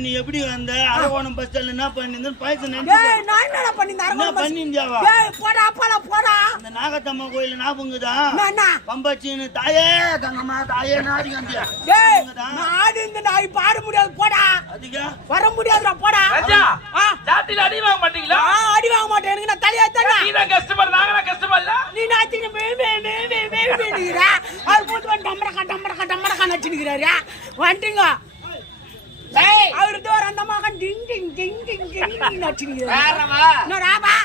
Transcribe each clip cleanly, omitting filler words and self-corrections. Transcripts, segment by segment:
நீ எப்படி வந்த அரகோணம் பஸ் ஸ்டாண்ட்ல என்ன பண்ணிருந்த பாயசம் நினைச்சு நான் என்னடா பண்ணிருந்தேன் அரகோணம் பண்ணிஞ்சாவா போடா போடா அந்த நாகத்தம்மா கோயில்ல ஞாபகங்கதா பம்பச்சின்னு தாயே கங்கம்மா தாயே நாடி வந்தியா நாடி இந்த நாய் பாட முடியாது போடா அதுக்கு வர முடியாதுடா போடா ராஜா ஜாத்தில அடி வாங்க மாட்டீங்களா அடி வாங்க மாட்டேன் எனக்கு நான் தலையா தரேன் நீ தான் கஷ்டப்பட நாங்க கஷ்டப்படல நீ நாத்தின மேனிரா அது போட்டு டம்பரக்கா நச்சினிக்கிறாரு வந்துங்க அவரு தோற அந்த மகன் டிங் டிங் டிங் டிங் டிங் நச்சினிக்கிறாரு வேறவா நான் ராபா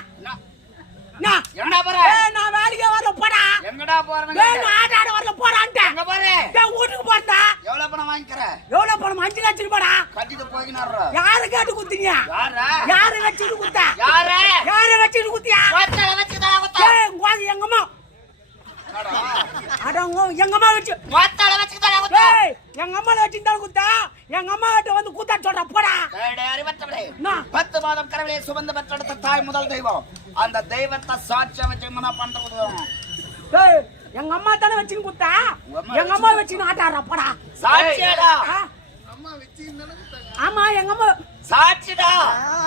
நான் எங்கடா போற நான் வேலைக்கு வரல போடா எங்கடா போறேன்னு நான் ஆடாட வரல போறான்டா எங்க போற நான் வீட்டுக்கு போறடா எவ்வளவு பணம் வாங்கிக்கற எவ்வளவு பணம் 5 லட்சம் போடா கட்டிட்டு போயினாரா யாரை கேட்டு குத்தினியா யாரை வச்சிட்டு குத்தா யாரை வச்சிட்டு குத்தியா கோத்தல வச்சு தான் குத்தா ஏய் எங்க அம்மா அடங்க எங்க அம்மா வச்சு கோத்தல வச்சு தான் குத்தா ஏய் எங்க அம்மா வச்சு தான் குத்தா எங்க அம்மா கிட்ட வந்து கூத்தா சொல்ற போடா டேய் அறிவட்டவளே 10 மாதம் கரவிலே சுமந்து பெற்றெடுத்த தாய் முதல் தெய்வம் அந்த தெய்வத்தை சாட்சியா வச்சு என்ன பண்றது டேய் எங்க அம்மா தான வச்சு குத்தா எங்க அம்மா வச்சு ஆட்டாறா போடா சாட்சிடா அம்மா வச்சு என்ன குத்தாங்க ஆமா எங்க அம்மா சாட்சிடா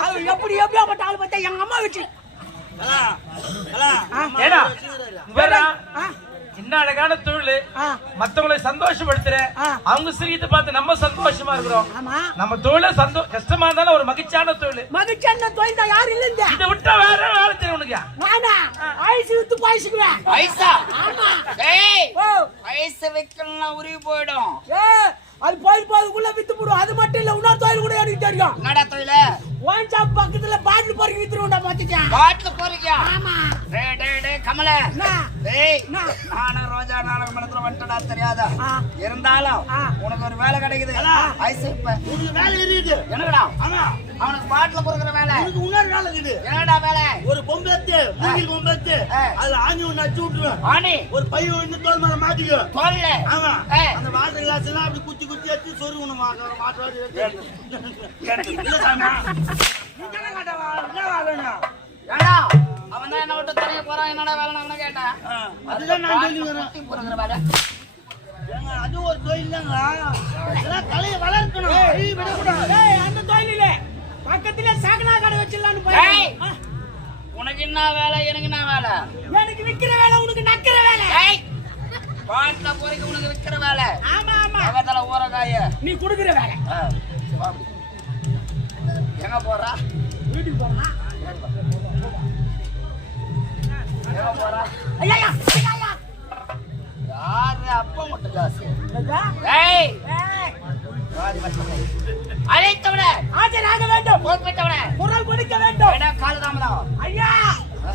அது எப்படி பட்டாலும் பார்த்தா எங்க அம்மா வச்சு ஏடா வேறா என்ன அழகான தொழில் மத்தவங்களை சந்தோஷப்படுத்துற அவங்க சிரித்து பார்த்து நம்ம சந்தோஷமா இருக்கிறோம் நம்ம தொழில கஷ்டமா இருந்தாலும் ஒரு மகிழ்ச்சியான தொழில் தான் யாரும் இல்ல இதை விட்டா வேற வேலை தெரியும் உனக்கு நானா ஐஸ் வித்து பாய்ச்சுக்குவேன் ஐஸா ஆமா ஏய் ஐஸ் வைக்கலாம் உருகி போய்டும் ஏய் அது போதுக்குள்ள வித்து போடும் அது மட்டும் இல்ல இன்னொரு தொழில் கூட எனக்கு தெரியும் என்னடா தொழில் ஒன் ஷாப் பக்கத்துல பாட்டில் பொறுக்கி வித்துருவோம்டா பாத்துட்டேன் பாட்டில் பொறுக்கியா ஆமா டேய் கமல டேய் நானா ரோஜா நாடக மனத்துல வந்துட்டா தெரியாதா இருந்தாலும் உனக்கு ஒரு வேலை கிடைக்குது ஐஸ் இப்ப உனக்கு வேலை இருக்குது என்னடா ஆமா அவனுக்கு பாட்டில் பொறுக்குற வேலை உனக்கு இன்னொரு வேலை இருக்குது என்னடா வேலை ஒரு பொம்பத்து மூங்கில் பொம்பத்து அதுல ஆணி ஒண்ணு அடிச்சு விட்டுருவேன் ஆணி ஒரு பைய ஒண்ணு தோல் மேல மாட்டிக்கோ தோல்ல ஆமா அந்த வாட்டர் கிளாஸ் எல்லாம் அப்படி குத்தி எடுத்து சொரு ஒண்ணு மாட்டாரு இல்ல சாமி நீ என்ன காட்டவா என்ன வேலைன்னா ஏடா அவன் தான் என்ன விட்டு தனியா போறான் என்னடா வேலைன்னு கேட்டேன் அதுதான் நான் சொல்லிக்கிறேன் பொறுக்குற வேலை ஏங்க அது ஒரு தொழில் தாங்க இதெல்லாம் தலையை வளர்க்கணும் விடக்கூடாது அந்த தொழில் இல்ல பக்கத்துல சாகனா கடை வச்சிடலான்னு உனக்கு என்ன வேலை எனக்கு என்ன வேலை எனக்கு விக்கிற வேலை உனக்கு பாட்டுல பொறிக்க உனக்கு விக்கிற வேலை. ஆமா ஆமா பக்கத்துல ஊரகாய நீ குடுக்குற வேலை. எங்க போறா? வீட்டுக்கு போறா. எங்க போறா? ஐயா ஐயா யாரு அப்பா மட்டும் காசு? ஐயா ஏய் ஏய் வாடி மச்சமே. அழைத்தவன ஆஜராக வேண்டும். போய்விட்டவன குரல் கொடுக்க வேண்டும். என்ன காலதாமதம்? ஐயா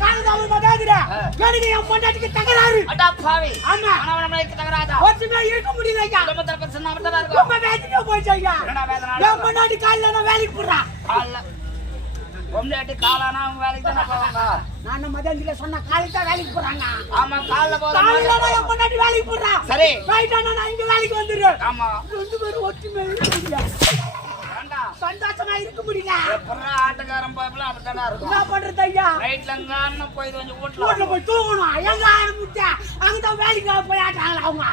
காலதாமதம் மதாதிரா. எனக்கு என் பொண்டாட்டிக்கு தகராறு. அடா பாவி. ஆமா. அவன நம்மளுக்கு தகராதா? ஒருத்தமே இருக்க முடியல ஐயா. குடும்பத்துல பிரச்சனை மட்டும் தான் இருக்கும். ரொம்ப வேதனையா போச்சு ஐயா. என்னடா வேதனை? என் பொண்டாட்டி காலையில நான் வேலைக்கு போறா. காலைல பொம்மையாட்டி காலானா அவங்க வேலைக்கு தானே போவாங்க. நான் மதியானத்துல சொன்ன காலையில தான் வேலைக்கு போறாங்க. ஆமா காலைல காலையில போறோம். என் பொண்டாட்டி வேலைக்கு போறா. சரி. நைட்டானா நான் இங்க வேலைக்கு வந்துடுறேன். ஆமா. ரெண்டு பேரும் ஒற்றுமையா இருக்க முடியல. வேண்டா. சந்தோஷமா இருக்க முடியல. எப்பறம் ஆட்டக்காரன் பாப்பலாம் அப்படித்தானே இருக்கும். என்ன பண்றது ஐயா? நைட்ல எங்கான்னு போய் கொஞ்சம் வீட்டுல வீட்டுல போய் தூங்கணும். எங்க ஆரம்பிச்சா அங்கதான் வேலைக்கு போய் ஆட்டாங்களா அவங்க.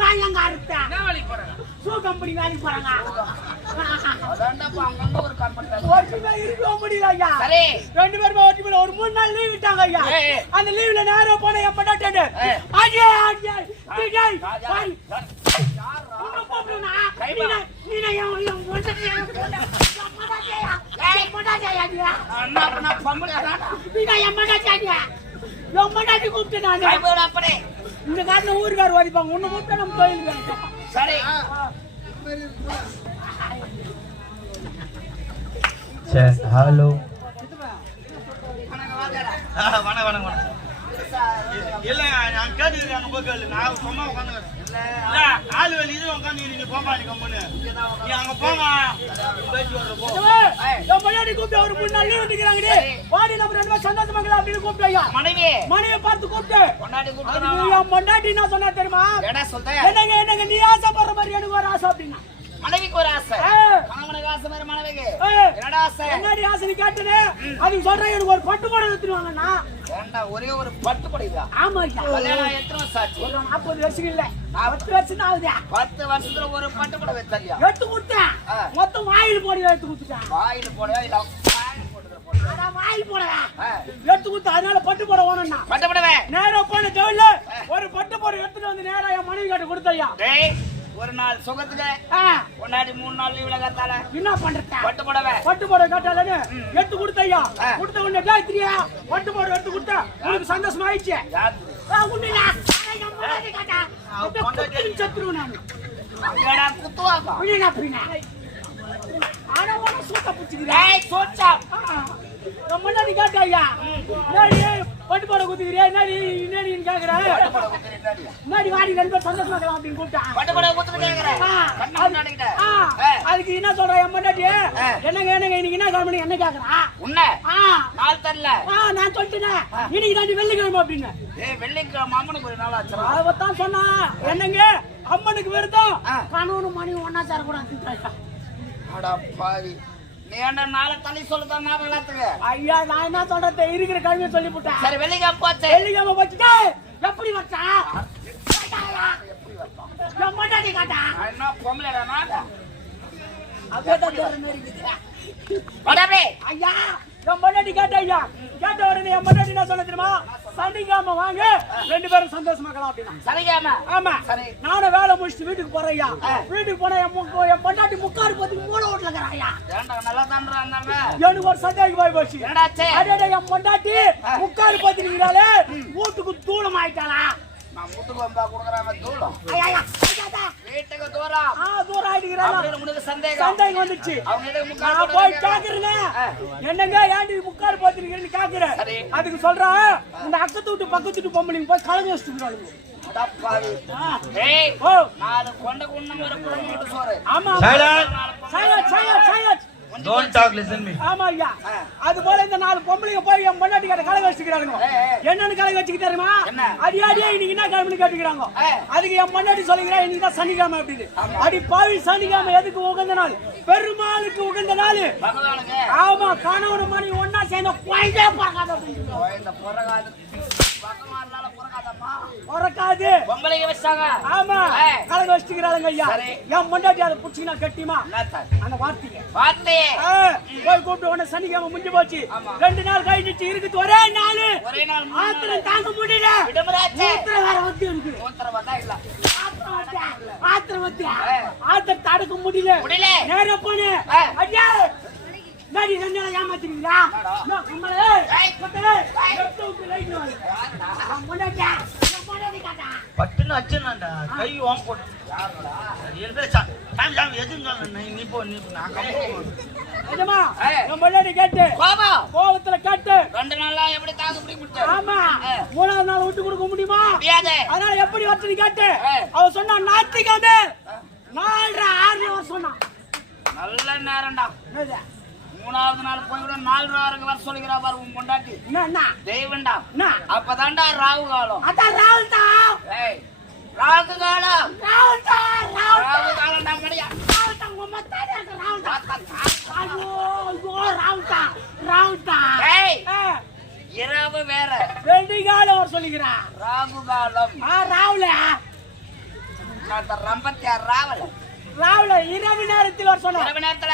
நான் எங்க இருப்பேன்? என்ன வேலைக்கு போறேன்? ஷூ கம்பெனி வேலைக்கு போறாங்க. அதான்டாப்பா அங்கங்க ஒரு கம்பெனி. ஒற்றுமையா இருக்க முடியல ஐயா. சரி. ரெண்டு பேரும் ஒற்றுமையில ஒரு 3 நாள் லீவ் விட்டாங்க ஐயா. ஏய். அந்த லீவ்ல நேரம் போன என் பொண்டாட்டி ஏய். அடியே அடியே டேய் சாரி உன்னை கூப்பிடுனா நீ என் பொண்டாட்டியா அண்ணா அப்பனா பம்பளடா. நீ என் பொண்டாட்டியா என் பொண்டாட்டி கூப்பிட்டு நான் கைபோட அப்படி. இந்த காரணம் ஊருக்கார் ஓடிப்பாங்க உன்னை கூப்பிட்டு நம்ம கோயிலுக்கு சரி. ஹலோ வணக்கம் வணக்கம். இல்ல நான் கேட்டுக்கிறேன் அங்க போய் கேளு. நான் சும்மா உட்காந்துக்கிறேன். இல்ல ஆளு வேலை இது உட்காந்து நீ போப்பா நீ கம்முன்னு. நீ அங்க போமா பேசி வர்ற போ. என் பொண்டாட்டி கூப்பிட்டு ஒரு 3 நாள் லீவ் விட்டுக்கிறாங்க. வாடி நம்ம ரெண்டு பேரும் சந்தோஷமா இருக்கலாம் அப்படின்னு கூப்பிட்டு ஐயா. மனைவியை பார்த்து கூப்பிட்டு பொண்டாட்டி அதுக்கு கூப்பிடுறான். என் பொண்டாட்டி என்ன சொன்னா தெரியுமா? என்ன சொல்ற? என்னங்க நீ ஆசைப்படுற மாதிரி எனக்கு ஒரு ஆசை அப்படின்னா மனைவிக்கு ஒரு ஆசை. கணவனுக்கு ஆசை வேற மனைவிக்கு. என்னடா ஆசை? என்னடி ஆசை நீ கேட்டனே? அதுக்கு சொல்றேன் எனக்கு ஒரு பட்டு புடவை எடுத்துருவாங்கண்ணா. ஏண்டா ஒரே ஒரு பட்டு புடவையா? ஆமா ஐயா. கல்யாணம் எத்தனை வருஷம் ஆச்சு? ஒரு 40 வருஷம் இல்ல 10 வருஷம் தான் ஆகுது. 10 வருஷத்துல ஒரு பட்டு புடவை தரியா? எடுத்து கொடுத்தேன். மொத்தம் வாயில் போடி எடுத்து கொடுத்துட்டேன். வாயில போடவே இல்ல வாயில போடுற. அட வாயில் போடா. எடுத்து கொடுத்து அதனால பட்டு புடவை வேணும்னா. பட்டு புடவை. நேரா போன ஜவுல்ல ஒரு பட்டு புடவை எடுத்துட்டு வந்து நேரா என் மனைவி கிட்ட கொடுத்தையா. டேய் ஒரு நாள் சுகத்துக்கு பொண்டாட்டி 3 நாள் லீவ்ல கத்தால என்ன பண்றத? பட்டு புடவை கேட்டாலே எடுத்து கொடுத்தையா. கொடுத்த உடனே காயத்ரியா பட்டு புடவை எடுத்து கொடுத்தா உனக்கு சந்தோஷமா ஆயிடுச்சு. உன்னில என் பொண்டாட்டி கேட்டா குத்தி செத்துருவேன் நான். அங்கடா குத்துவாங்க. உன்னில அப்படினா ஆனா உன சூத்த புடிச்சிக்கிறேன். டேய் சோச்சா. என் பொண்டாட்டி கேட்டாயா. என்னடி பட்டு புடவை குத்திக்கிறியா? என்னடி கேக்குற? பட்டு புடவை குத்துறீங்க. முன்னாடி வாடி ரெண்டு பேரும் சந்தோஷமா இருக்கலாம் அப்படின்னு கூப்பிட்டான். பட்டு புடவை குத்துட்டு கேக்குறேன். கண்ணாடிட்ட. அதுக்கு என்ன சொல்ற என் பொண்டாட்டி? என்னங்க இன்னைக்கு என்ன கிழமை என்ன கேக்குறா? உன்ன நாள் தரல. நான் சொல்லிட்டேன் இன்னைக்கு தான் வெள்ளிக்கிழமை அப்படின்னு. ஏய் வெள்ளிக்கிழமை அம்மனுக்கு ஒரு நாள் ஆச்சு. அவதான் சொன்னா என்னங்க அம்மனுக்கு விருதம் கணவனும் மனைவி ஒன்னா சேரக்கூடாது. அடா பாவி நீ என்ன நாளை தள்ளி சொல்லுதான் ஞாபகம் எல்லாத்துக்கு. ஐயா நான் என்ன சொல்றது இருக்கிற கிழமையை சொல்லி போட்டேன். சரி வெள்ளிக்கிழமை போச்சு. வெள்ளிக்கிழமை போச்சுட்டு எப்படி வச்சா என் பொண்டாட்டி காட்டா என்ன பொம்பளைடா நாடா. அப்படியே ஐயா என் பொண்டாட்டி கேட்ட ஐயா கேட்ட உடனே என் பொண்டாட்டி என்ன சொல்ல தெரியுமா? சனிக்கிழமை வாங்க ரெண்டு பேரும் சந்தோஷமா இருக்கலாம் அப்படின்னா. சரியாமா? ஆமா சரி. நானும் வேலை முடிச்சுட்டு வீட்டுக்கு போறேன் ஐயா. வீட்டுக்கு போனா என் பொண்டாட்டி முக்காடு பத்தி மூளை ஓட்டல இருக்கிறா ஐயா. ஏண்டா நல்லா தான்றா அந்தாங்க. எனக்கு ஒரு சந்தேகம் போய் போச்சு. என்னடாச்சே? அடடே என் பொண்டாட்டி முக்காடு பத்தி நிக்கிறாளே வீட்டுக்கு தூளம் ஆயிட்டாளா? நான் வீட்டுக்கு வந்தா குடுக்குறாங்க தூளம். ஐயா வீட்டுக்கு தூரம். தூரம் ஆயிடுகிறாளா? அப்படின்னு உனக்கு சந்தேகம் வந்துச்சு. அவங்க எதுக்கு முக்கால் நான் போய் கேக்குறேன் என்னங்க ஏன்டி முக்காடு பத்தி நிக்கிறேன்னு கேக்குறேன். அதுக்கு சொல்றா இந்த அக்கத்து விட்டு பக்கத்து விட்டு பொம்பளைங்க போய் கலங்க வச்சுக்கிறாளுங்க. ஏய் நாலு கொண்ட குண்ணம் ஒரு குடும்பம் விட்டு சோறு. ஆமா silence Don't talk, listen me. ஆமா ஐயா. அது போல இந்த நாலு பொம்பளைங்க போய் என் பொண்டாட்டி கிட்ட கலங்க வச்சுக்கிறானுங்க. என்னன்னு கலங்க வச்சுக்கிட்டு தெரியுமா? அடியே இன்னைக்கு என்ன கிழமைன்னு கேட்டுக்கிறாங்க. அதுக்கு என் பொண்டாட்டி சொல்லிக்கிறா இன்னைக்கு தான் சனிக்கிழமை அப்படின்னு. அடி பாவி சனிக்கிழமை எதுக்கு உகந்த நாள்? பெருமாளுக்கு உகந்த நாள். ஆமா கணவன் மணி ஒன்னா சேர்ந்த குழந்தைய பிறக்காது பிறக்காது பொம்பளைங்க வச்சாங்க. ஆமா கலங்க வச்சுக்கிறாளுங்க ஐயா. என் பொண்டாட்டி அதை புடிச்சிங்கன்னா கட்டிமா அந்த வார்த்தைங்க போய் கூப்பிட்டு உடனே சனிக்கிழமை முடிஞ்சு போச்சு. 2 நாள் கழிச்சு இருக்குது ஒரே நாள் ஆத்திரம் தாங்க முடியல. வேற வந்து இருக்கு ஆத்திரம் வந்து ஆத்திரத்தை அடக்க முடியல நேரா போனே ஐயா நாடி என்ன ஏமாத்துறீங்களா கம்மலே கட்டலே பட்டுன்னு அச்சனாண்டா கை வாங்க போட்டு நீ போ நீ நான் கேட்டு கோபத்துல கேட்டு 2 நாளா எப்படி தாங்க முடியும் ஆமா 3வது நாள் விட்டு கொடுக்க முடியுமா அதனால எப்படி வச்சு கேட்டு அவ சொன்னா நாத்திகாமே 4:30 சொன்னான் நல்ல நேரம்டா 3வது நாள் போய் கூட 4:30 வர சொல்லிக்கிறா பாரு உன் பொண்டாட்டி என்ன தெய்வம்டா அப்பதான்டா ராகு காலம் அதான் ராகு தான் ராகு காலம் ராகு காலம்டா மடியா இரவு வேற 2 காலம் வர சொல்லிக்கிறா ராகு காலம் ராவுல ராவுல இரவு நேரத்தில் வர சொன்ன இரவு நேரத்துல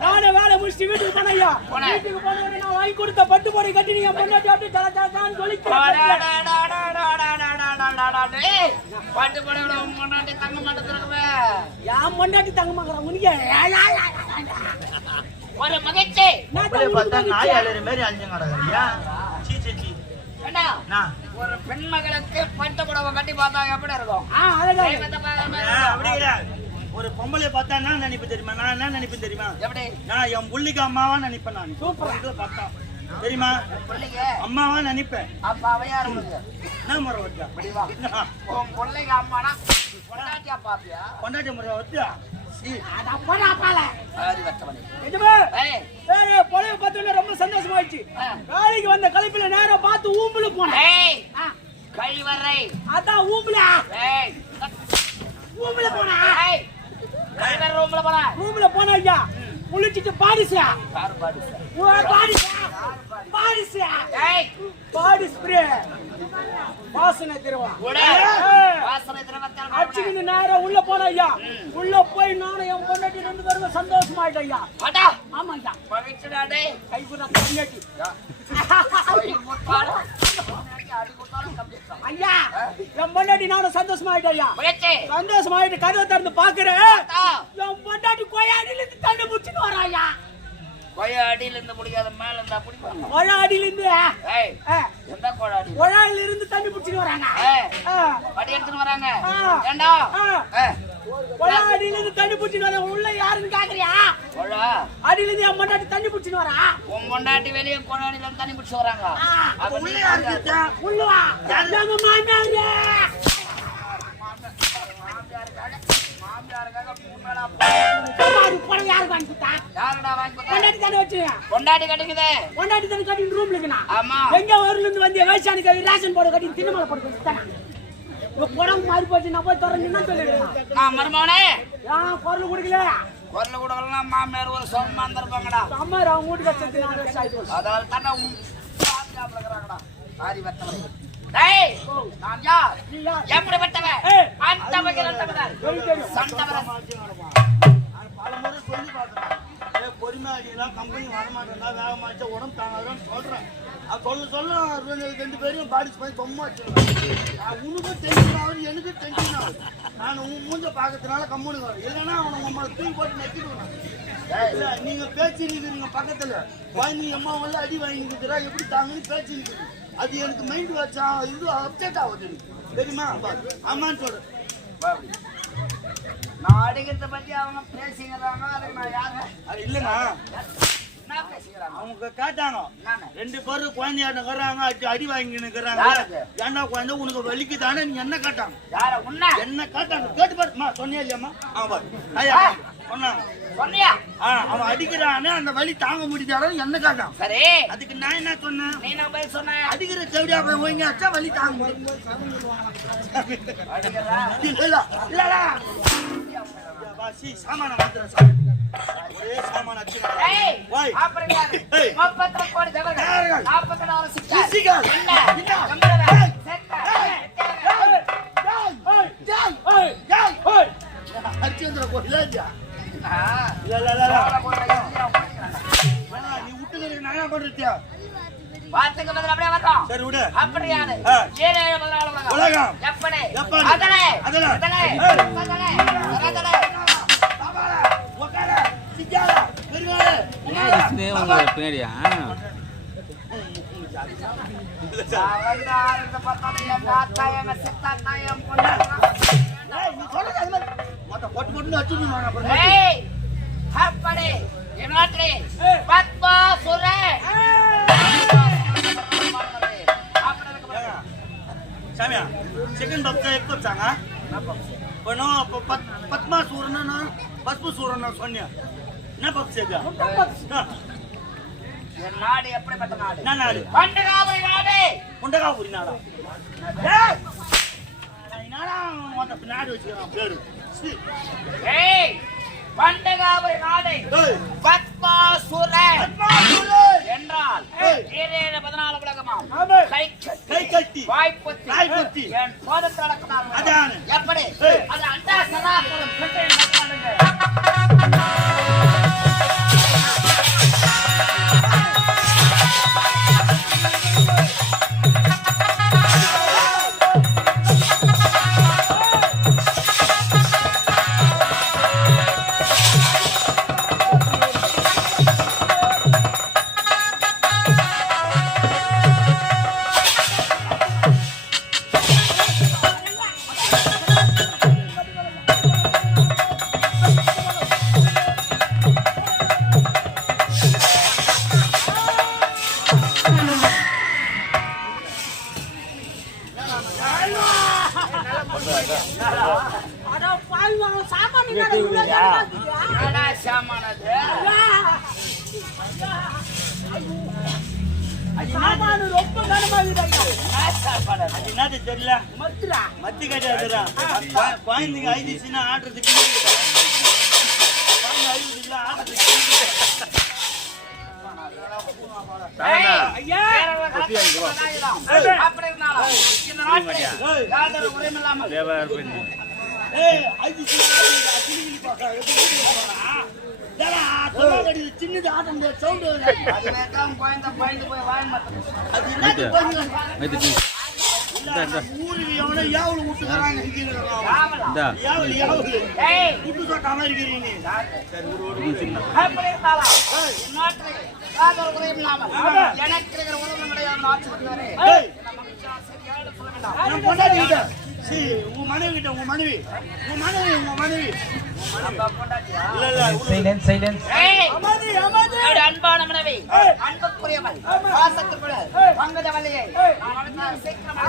நானே வேலை முடிச்சுட்டு வீட்டுக்கு போனையா வீட்டுக்கு போன நான் வாங்கி கொடுத்த பட்டு போடி கட்டி நீங்க பொண்டாட்டி அப்படி தல தலன்னு சொல்லிக்கிறேன் பட்டு போடி பொண்டாட்டி தங்க மாட்டேங்கிறவே யான் பொண்டாட்டி தங்க மாட்டேங்கிற முனிய ஒரு மகிழ்ச்சி பார்த்தா நாய் அலறி மாதிரி அழிஞ்சு கிடக்குறியா சீ சீ சீ ஒரு பெண் மகளுக்கு பட்டு புடவை கட்டி பார்த்தா எப்படி இருக்கும் அப்படி கிடையாது ஒரு பொம்பளை பார்த்தா நான் நினைப்பேன் தெரியுமா நான் என்ன நினைப்பேன் தெரியுமா எப்படி நான் என் புள்ளிக்கு அம்மாவா நினைப்பேன் நான் சூப்பர் பார்த்தா தெரியுமா அம்மாவா நினைப்பேன் அப்ப அவையா இருக்கு என்ன முறை வச்சா உன் பிள்ளைக்கு அம்மானா பொண்டாட்டியா பாப்பியா கொண்டாட்டி முறை வச்சா ரொம்ப சந்தோஷமாயிடுச்சு வேலைக்கு வந்த கலைப்புல நேரம் பார்த்து ஊம்புல போனேன் கழிவறை அதான் ஊம்புல போனா ரூம்ல போன ஐயா குளிச்சிட்டு பாடிசியா பாடி ஸ்ப்ரே வாசனை திருவா அச்சுக்கு நேரம் உள்ள போன ஐயா உள்ள போய் நானும் என் பொண்டாட்டி 2 பேரும் சந்தோஷமாயிட்டேன் ஐயா ஆமா ஐயா கைகுறா பொண்டாட்டி ஐயா என் பொண்டாட்டி நானும் சந்தோஷமாயிட்டேன் ஐயா சந்தோஷமாயிட்டு கதவை திறந்து பாக்குறேன் என் பொண்டாட்டி கொய்யாடியில இருந்து தண்ணி முடிச்சுட்டு வரா ஐயா கொய்யாடியில இருந்து முடியாத மேல இருந்தா பிடிப்பாங்க கொய்யாடியில இருந்து எந்த கொய்யாடி கொய்யாடியில இருந்து தண்ணி முடிச்சுட்டு வராங்க படி எடுத்துட்டு வராங்க ஏண்டா கொய்யாடியில இருந்து தண்ணி முடிச்சுட்டு வர உள்ள யாருன்னு கேக்குறியா அடியில இருந்து என் பொண்டாட்டி தண்ணி முடிச்சுட்டு வரா உன் பொண்டாட்டி வெளியே கொய்யாடியில இருந்து தண்ணி முடிச்சு வராங்க உள்ளவா நம்ம மாமியாரு பொண்டாட்டி கட்டிக்குதே பொண்டாட்டி தண்ணி கட்டி ரூம்ல இருக்கா ஆமா எங்க ஊர்ல இருந்து வந்து வயசானு கவி ரேஷன் போட கட்டி தினமலை போட கட்டிட்டானா குடம் மாறி போச்சு நான் போய் திறந்துன்னா சொல்லிடுறேன் மருமகனே குரல் கொடுக்கல குரல் கொடுக்கலாம் மாமியார் ஒரு சொந்தமா இருந்திருப்பாங்கடா அம்மாரு அவங்க வீட்டுக்கு வச்சு 4 வருஷம் ஆயிடுச்சு அதனால தானே இருக்கிறாங்கடா ஆரி வத்தவரை டேய் நான் யார் நீ யார் எப்படிப்பட்டவன் அந்த வகையில் சண்டவரன் பலமுறை சொல்லி பார்த்தேன் பொறுமை அடிக்கலாம் கம்பெனி வரமாட்டேன்னா வேக மாட்டா உடம்பு தாங்காதுன்னு சொல்றேன் அது சொல்ல 2 பேரையும் பாடிச்சு போய் பொம்மை வச்சிருக்கேன் உனக்கும் டென்ஷன் ஆகுது எனக்கும் டென்ஷன் ஆகுது நான் உன் மூஞ்ச பார்க்கறதுனால கம்முனுக்கு வரும் இல்லைன்னா அவனை உங்களை தூக்கி போட்டு நெக்கிடுவேன் இல்ல நீங்க பேச்சு நிற்கிறீங்க பக்கத்துல வாங்கி அம்மா வந்து அடி வாங்கி நிற்கிறா எப்படி தாங்கன்னு பேச்சு நிற்குது அது எனக்கு மைண்ட் வச்சா இது அப்செட் ஆகுது எனக்கு தெரியுமா ஆமான்னு சொல்றேன் நான் அடிக்கிறத பத்தி அவங்க பேசிக்கிறாங்க அதுக்கு நான் யாரு அது இல்லைண்ணா என்ன பேசிக்கிறாங்க அவங்க கேட்டாங்க 2 பேரும் குழந்தையாட்டுக்கிறாங்க அடி வாங்கி நிற்கிறாங்க ஏன்னா குழந்தை உனக்கு வலிக்கு தானே நீ என்ன கேட்டாங்க யார உன்ன என்ன கேட்டாங்க கேட்டு பாருமா சொன்னியா இல்லையாம்மா ஆமா ஐயா சொன்னாங்க சொன்னியா அவன் அடிக்கிறானே அந்த வலி தாங்க முடியாதான்னு என்ன கேட்டான் சரி அதுக்கு நான் என்ன சொன்னேன் நீ நான் போய் சொன்ன அடிக்கிற செவடியா போய் ஓய்ங்க அச்சா வலி தாங்க முடியும் இல்லடா சாமான மாத்திரம் ஒரே சாமான அச்சு அப்புறம் யாரு 30 கோடி ஜனங்கள் 44 சிசிகள் ஹரிச்சந்திர கோயிலா நீ விட்டு நான் பண்றியா வார்த்தைக்கு பதில் அப்படியே வந்தோம் சரி விடு அப்படியானு 7 முதலாளி உலகம் எப்படி எப்படி? அதலே அதலே. அதலே ஏய். அதலே அதலே பாபால உட்கார சிக்கால பெருமாளே பின்னாடியா அவன்தான் இந்த பக்கத்துல எங்க அத்தா எங்க சித்தா தாயம் கொண்டாடுறான். ஏய் நீ சொல்றது அது மாதிரி மொத்த போட்டு போட்டு வச்சிருந்தீங்க அப்புறம் ஏய் அப்படி என்னோட்ரே பத்மாசுரே சாமியா சிக்கன் பப்ஸா எப்போ வச்சாங்க இப்போ நான் பத்மா சூரனா பஸ்பு சூரனா சொன்னியா என்ன பப்ஸ் இது என் நாடு எப்படிப்பட்ட நாடு என்ன நாடு பண்டகாபுரி நாடு முண்டகாபுரி நாடா ஏய் நாடா மொத்த நாடு வச்சுக்கிறான் பேரு சீ. ஏய் பண்டகாபுரி நாடு ஏய் பத்மாசுரே பத்மாசூரே என்றால் ஏய். 14 உலகமாம் ஆமே. கை கை கட்டி வாய்ப்புத்தி வாய்ப்புத்தி. என் போதத்தில் அடக்கலாம் அதானே. எப்படி ஏய். அது அண்டா சதாபுரம் கிருஷ்ணன் மக்கானுங்க அட பாய்வாங்க சாமான் என்னடா இவ்வளவு ஜனமா இருக்குடா? என்னடா சாமானது சாமான் ரொம்ப கனமா இருக்குடா. என்ன சாப்பாடு அது என்னது தெரியல மத்துடா. மத்தி கட்டாதுடா குழந்தைங்க ஐதிச்சுன்னா ஆடுறதுக்கு குழந்தை ஐதிச்சுல ஆடுறதுக்கு ஐயா அப்படி இருந்தாலும் இந்த நாட்டில் யாதொரு உரிமில்லாமல் ஏய் ஐதிச்சுன்னா ஆடுறதுக்கு கிளி பார்க்க சின்னது ஆட்டம் சவுண்ட் அதுதான் குழந்தை பயந்து போய் வாய் மாட்டேன் அது என்னது ஊருக்கு எவனோ யாவல் விட்டுக்கிறாங்க யாவல் யாவல் ஏய் விட்டு சொட்டாம இருக்கிறீங்க அப்படி இருந்தாலும் இந்த நாட்டில் யாதொரு உரிமில்லாமல் எனக்கு இருக்கிற உரிமை கிடையாது ஆட்சி இருக்கிறாரே ஏய் நம்ம சரியாக சொல்ல வேண்டாம் நான் பொண்டாட்டி கிட்ட சீ உன் மனைவி கிட்ட உன் மனைவி உன் மனைவி உன் மனைவி நம்ம பொண்டாட்டியா இல்ல இல்ல சைலன்ஸ் சைலன்ஸ் ஏய் அமதி அமதி என்னுடைய அன்பான மனைவி அன்புக்குரியவள் பாசத்துக்குள்ள பங்கஜவல்லியை நான் அழைத்தால் சீக்கிரம்